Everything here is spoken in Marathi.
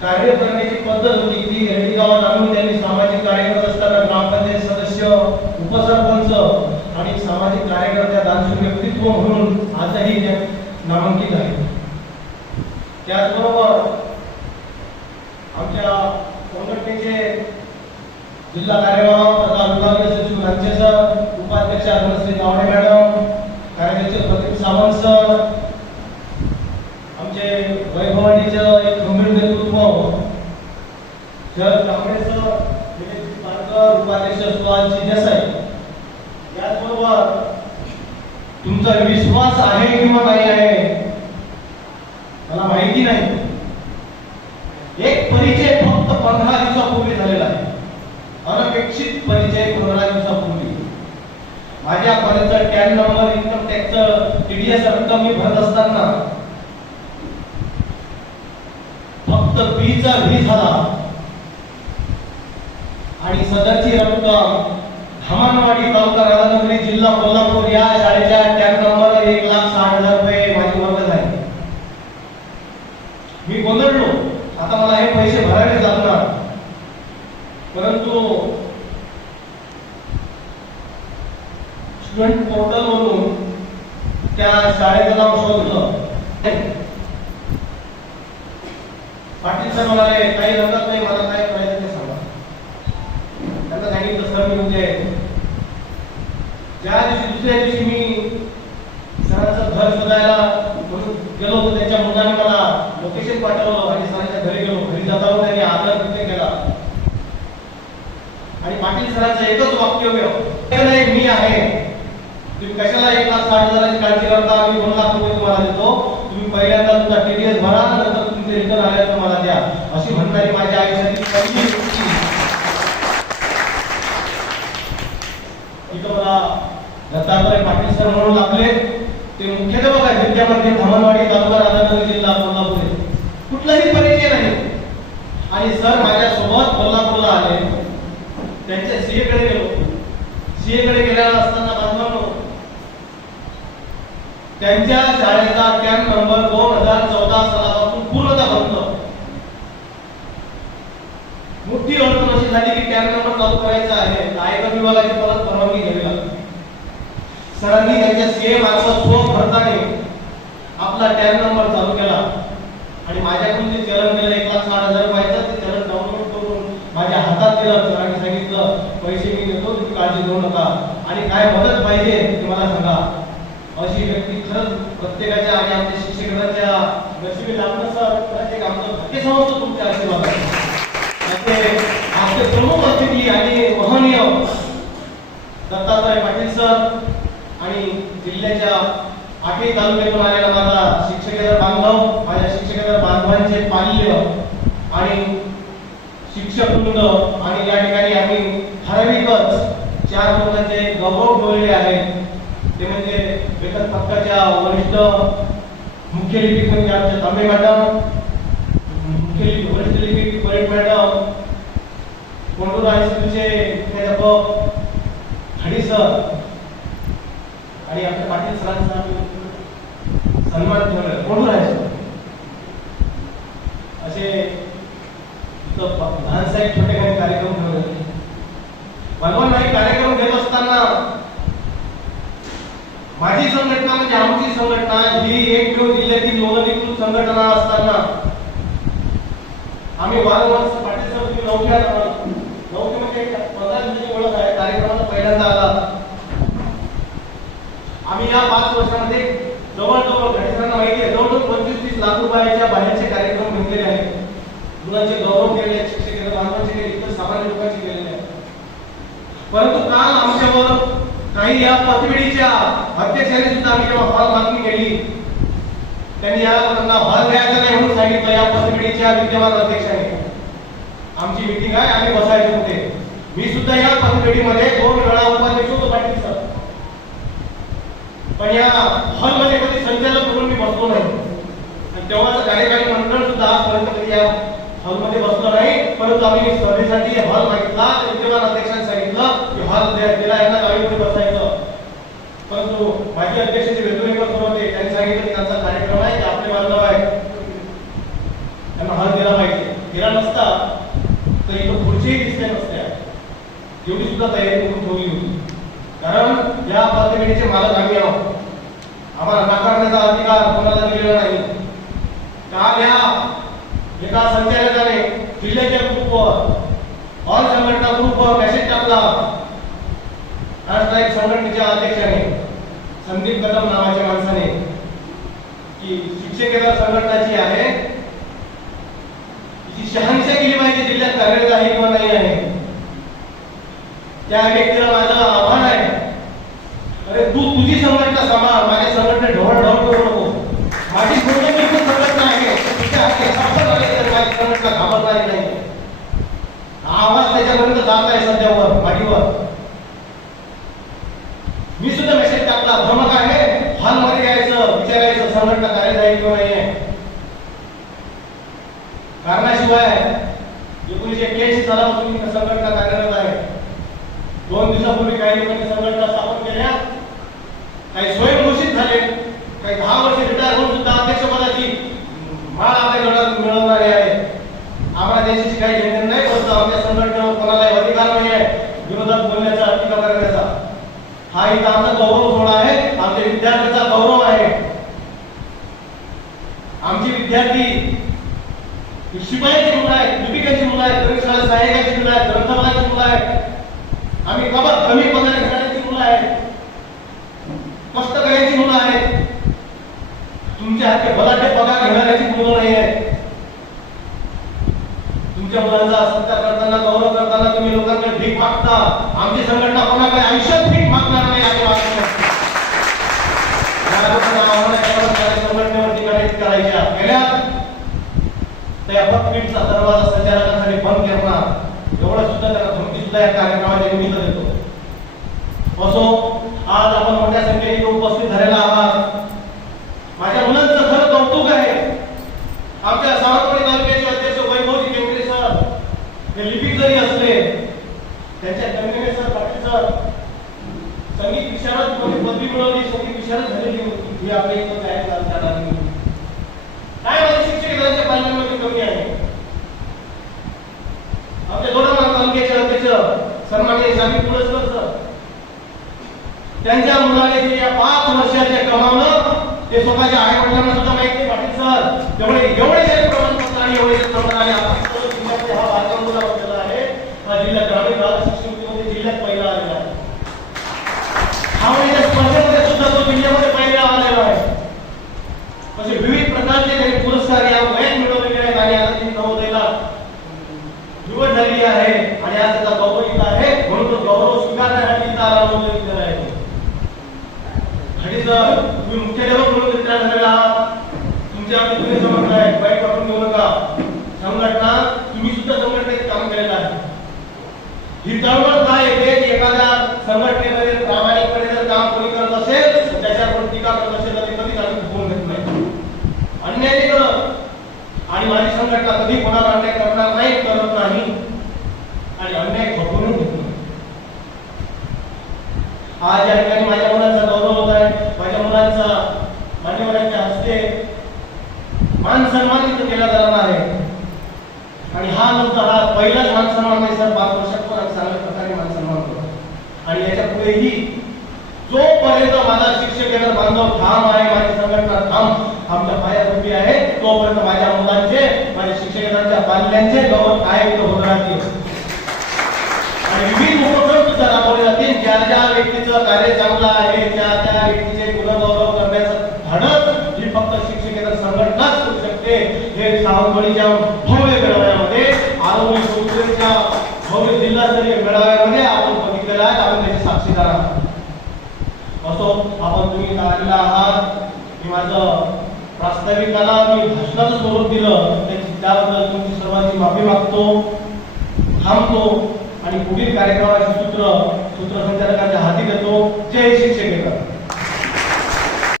कार्य करण्याची पद्धत होती ती रेडी गावात आणून त्यांनी सामाजिक कार्यकर्ते असताना ग्रामपंचायत सदस्य उपसरपंच आणि सामाजिक कार्यकर्त्या दानशूर व्यक्तित्व म्हणून आजही नामांकित आहे त्याचबरोबर आमच्या संघटनेचे जिल्हा कार्यवाह तथा विभागीय सचिव राज्य सर उपाध्यक्ष धनश्री गावडे मॅडम कार्याध्यक्ष प्रदीप सावंत सर आमचे वैभवानीचं एक शहर कांबळे सर निलेश पारकर उपाध्यक्ष सुहास देसाई याचबरोबर तुमचा विश्वास आहे किंवा नाही आहे मला माहिती नाही. एक परिचय फक्त पंधरा दिवसापूर्वी झालेला आहे. अनपेक्षित परिचय पंधरा दिवसापूर्वी. माझ्या पर्यंत TAN number income tax TDS रक्कम मी भरत असताना फक्त बीचा व्ही झाला. आणि सदरची रक्कम धामणवाडी तालुका राधानगरी जिल्हा कोल्हापूर या शाळेच्या टॅन नंबर एक लाख साठ हजार रुपये माझी वर्ग झाली. मी गोंधळलो. आता मला हे पैसे भरावे लागणार परंतु स्टुडंट पोर्टल वरून त्या शाळेचं नाव शोधलं. पाटील सर म्हणाले काही रंगत नाही मला काय त्यांना सांगितलं सर मी म्हणजे ज्या दिवशी दुसऱ्या दिवशी मी सरांचं घर शोधायला गेलो होतो त्यांच्या मुलाने मला लोकेशन पाठवलं. आणि सरांच्या घरी गेलो. घरी जाताना त्यांनी आदर तिथे केला. आणि पाटील सरांचं एकच वाक्य होतं मी आहे. तुम्ही कशाला एक लाख साठ हजाराची काळजी करता? मी दोन लाख रुपये तुम्हाला देतो. तुम्ही पहिल्यांदा तुमचा टीडीएस भरा नंतर तुमचे रिटर्न आल्यावर मला द्या. अशी म्हणणारी माझ्या आयुष्यातील पहिली मला दत्तात्रय पाटील सर म्हणून लागले ते मुख्याध्यापक आहेत विद्यामध्ये धमनवाडी तालुका राधानगर जिल्हा कोल्हापूर. कुठलाही परिचय नाही. आणि सर माझ्यासोबत कोल्हापूरला आले. त्यांच्या सीए कडे गेलो. सीए कडे गेलेला असताना बांधवांनो त्यांच्या शाळेचा कॅम्प नंबर दोन हजार चौदा सालापासून पूर्ण बंद मोठी अडचण अशी झाली की कॅम्प नंबर चालू करायचं आहे आयकर विभागाची परत परवानगी घ्यावी लागते. सरांनी त्यांच्या सीए मार्फत स्व भरताने आपला टॅन नंबर चालू केला. आणि माझ्याकडून जे चलन गेलं एक लाख साठ हजार रुपयाचं ते चलन डाउनलोड करून माझ्या हातात दिलं. सरांनी सांगितलं पैसे मी देतो तुम्ही काळजी घेऊ नका. आणि काय मदत पाहिजे ते मला सांगा. अशी व्यक्ती खरंच प्रत्येकाच्या आणि आमच्या शिक्षकांच्या नशिबी लागणं सर एक आमचं धक्के समजतो तुमच्या आशीर्वाद आमचे प्रमुख अतिथी आणि वहनीय दत्तात्रय पाटील सर आणि जिल्ह्याच्या आठही तालुक्यातून आलेला माझा शिक्षकेतर बांधव माझ्या शिक्षकेतर बांधवांचे पाल्य आणि शिक्षक वृंद आणि या ठिकाणी आम्ही ठराविकच चार लोकांचे गौरव ठेवलेले आहेत ते म्हणजे वेतन पक्षाच्या वरिष्ठ मुख्य लिपिक म्हणजे आमच्या तांबे मॅडम मुख्य लिपिक वरिष्ठ लिपिक परेड मॅडम कोंडूर हायस्कूलचे प्राध्यापक हडी सर आणि आमच्या पाटील सरांचा आम्ही सन्मान ठेवला. कोंडूर हायस्कूल असे इथं प- छोटे काही कार्यक्रम ठेवले. भगवान नाही कार्यक्रम घेत असताना माझी संघटना म्हणजे आमची संघटना ही एक एकमेव जिल्ह्यातील नोंदणीकृत संघटना असताना आम्ही वारंवार पाटील सर तुम्ही नौके म्हणजे पंधरा दिवशी ओळख आहे. कार्यक्रमाचा पहिल्यांदा आला. आम्ही या पाच वर्षामध्ये जवळजवळ घटकांना माहिती आहे जवळजवळ पंचवीस तीस लाख रुपयाच्या बाहेरचे कार्यक्रम घेतलेले आहेत. मुलांचे गौरव केले शिक्षक केले मानवाचे केले इतर सामान्य लोकांचे केलेले आहेत. परंतु काल आमच्यावर काही या पतपिढीच्या अध्यक्षांनी सुद्धा आम्ही जेव्हा हॉल मागणी केली त्यांनी या लोकांना हॉल द्यायचा नाही म्हणून सांगितलं या पतपिढीच्या विद्यमान अध्यक्षांनी. आमची मिटिंग आहे आम्ही बसायचे होते मी सुद्धा या पतपिढीमध्ये दोन वेळा उपाध्यक्ष होतो पाटील सर. पण या हॉलमध्ये कधी संचालक म्हणून मी बसलो नाही. आणि तेव्हाच कार्यकारी मंडळ सुद्धा आजपर्यंत कधी या हॉलमध्ये बसलो नाही. परंतु आम्ही स्पर्धेसाठी हॉल मागितला तर विद्यमान अध्यक्षांनी सांगितलं की हॉल दिला यांना गाडीमध्ये बसायचं. परंतु माजी अध्यक्ष जे वेदुरेकर सर होते त्यांनी सांगितलं की त्यांचा कार्यक्रम आहे ते आपले बांधव आहे त्यांना हॉल दिला पाहिजे. दिला नसता तर इथं खुर्चीही दिसल्या नसत्या. एवढी सुद्धा तयारी करून ठेवली होती. कारण या प्रतिमेचे मालक आम्ही आहोत. आम्हाला नाकारण्याचा अधिकार कोणाला दिलेला नाही. काल या एका संचालकाने जिल्ह्याच्या ग्रुपवर ऑल संघटना ग्रुपवर मेसेज टाकला. राष्ट्रवादी संघटनेच्या अध्यक्षाने संदीप कदम नावाच्या माणसाने की शिक्षकेतर संघटना जी आहे. तिची शहानिशा केली पाहिजे जिल्ह्यात कार्यरत आहे किंवा नाही आहे. त्या व्यक्तीला माझा आव्हान आहे अरे तू तुझी संघटना सांभाळ माझ्या संघटना ढवळ ढवळ करू नको माझी पूर्ण बिलकुल संघटना आहे तिच्या हाती सापड आले तर घाबरणारी नाही. हा आवाज त्याच्यापर्यंत जात आहे सध्यावर माडीवर मी सुद्धा मेसेज टाकला भ्रमक आहे? हॉलमध्ये यायचं विचारायचं संघटना कार्य आहे किंवा नाही आहे कारणाशिवाय एकोणीशे एक्क्याऐंशी सालापासून मी संघटना कार्यरत आहे. दोन दिवसापूर्वी काही लोकांनी संघटना स्थापन केल्या. काही सोय झाले काही दहा वर्ष रिटायर होऊन सुद्धा अध्यक्षपदाची माळ आपल्या गटात मिळवणारे आहे आम्हाला देशाची काही घेणे नाही परंतु आमच्या संघटनेवर कोणालाही अधिकार नाही आहे विरोधात करण्याचा हा इथं आमचा गौरव सोहळा आहे. आमच्या विद्यार्थ्यांचा गौरव आहे. आमचे विद्यार्थी शिपायाची मुलं आहेत लिपिकाची मुलं आहेत प्रयोगशाळा सहाय्यकाची मुलं आहेत ग्रंथपालाची मुलं आहेत. आम्ही कमी कमी पगार घेण्याची मुलं आहेत. कष्टकऱ्याची मुलं आहेत. तुमच्या हाती बलाढ्य पगार घेणाऱ्याची मुलं नाही आहेत. तुमच्या मुलांचा सत्कार करताना गौरव करताना तुम्ही लोकांकडे भीक मागता. आमची संघटना कोणाकडे आयुष्यात भीक मागणार नाही आम्ही मागतो आहे, संघटनेवरती करायची करायच्या केल्या त्या पतपीठचा दरवाजा संचालकांसाठी बंद करणार. एवढं सुद्धा त्यांना धमकी सुद्धा या कार्यक्रमाच्या निमित्त देतो. असो आज आपण मोठ्या संख्येने उपस्थित झालेला आहात माझ्या मुलांचं खरं कौतुक आहे आमच्या सावंतवाडी तालुक्याचे अध्यक्ष वैभवजी केंद्रे सर हे लिपिक जरी असले त्यांच्या कन्व्हेने सर पाटील सर संगीत विशारदमध्ये पदवी मिळवली संगीत विशारद झालेली होती ही आपल्या इथं काय चालतात आणि काय माझे शिक्षक त्यांच्या पालनामध्ये कमी आहे आमच्या दोडा तालुक्याचे शामी पुरस्कर सर त्यांच्या मुलाने जे या पाच वर्षाचे कमावलं ते स्वतःच्या आई वडिलांना सुद्धा माहिती पाटील सर तेवढे एवढे प्रमाणपत्र आणि एवढे प्रमाण आणि आता जिल्ह्यामध्ये हा बालकाम मुला बसलेला आहे हा जिल्हा ग्रामीण भाग शिष्यवृत्तीमध्ये जिल्ह्यात पहिला आलेला आहे भावनेच्या स्पर्धेमध्ये सुद्धा तो जिल्ह्यामध्ये पहिला आलेला आहे असे विविध प्रकारचे काही पुरस्कार या वयात मिळवलेले आहेत आणि आता ती नवोदयला निवड झालेली आहे आणि आज त्याचा गौरव इथं आहे म्हणून तो गौरव स्वीकारण्यासाठी इथं आला नवोदय विद्यालय आहे आणि सर तुम्ही मुख्याध्यापक म्हणून तयार झालेला आहात तुमच्या आपले जुने समज आहे. वाईट वाटून घेऊ नका. संघटना तुम्ही सुद्धा संघटनेत काम केलेलं आहे. ही चळवळ काय येते की एखाद्या संघटनेमध्ये प्रामाणिकपणे जर काम कोणी करत असेल त्याच्यावर टीका करत असेल तर कधीच आम्ही फोन घेत नाही. अन्याय करत आणि माझी संघटना कधी कोणाला अन्याय करणार नाही करत नाही. आणि अन्याय खपवून घेत नाही. आज या ठिकाणी माझ्या मुलांचा गौरव होत आहे माझ्या मुलांचा मान्यवरांच्या हस्ते मान सन्मान इथं केला जाणार आहे. आणि हा नंतर हा पहिलाच मानसन्मान नाही सर. पाच वर्षात पण आम्ही चांगल्या प्रकारे मानसन्मान करतो आणि याच्या पुढेही जोपर्यंत माझा शिक्षक येणार बांधव ठाम आहे माझी संघटना ठाम आमच्या पायात उभी आहे तोपर्यंत माझ्या मुलांचे माझ्या शिक्षकांच्या पाल्यांचे गौरव कायम इथं होत राहतील. आणि विविध उपक्रम सुद्धा राबवले जातील. ज्या ज्या व्यक्तीचं कार्य चांगलं आहे त्या त्या व्यक्ती गुणगौरव करण्याचं धाडस ही फक्त शिक्षकेतर संघटनाच करू शकते हे सावंतवाडीच्या भव्य मेळाव्यामध्ये आरोग्य संस्थेच्या भव्य जिल्हास्तरीय मेळाव्यामध्ये आपण बघितलेलं आहे आपण त्याचे साक्षीदार आहोत असो आपण तुम्ही आलेला आहात की माझं प्रास्ताविकाला मी भाषणाचं स्वरूप दिलं त्याची त्याबद्दल तुमची सर्वांची माफी मागतो थांबतो आणि पुढील कार्यक्रमाचे सूत्र सूत्रसंचालकांच्या हाती देतो जय शिक्षक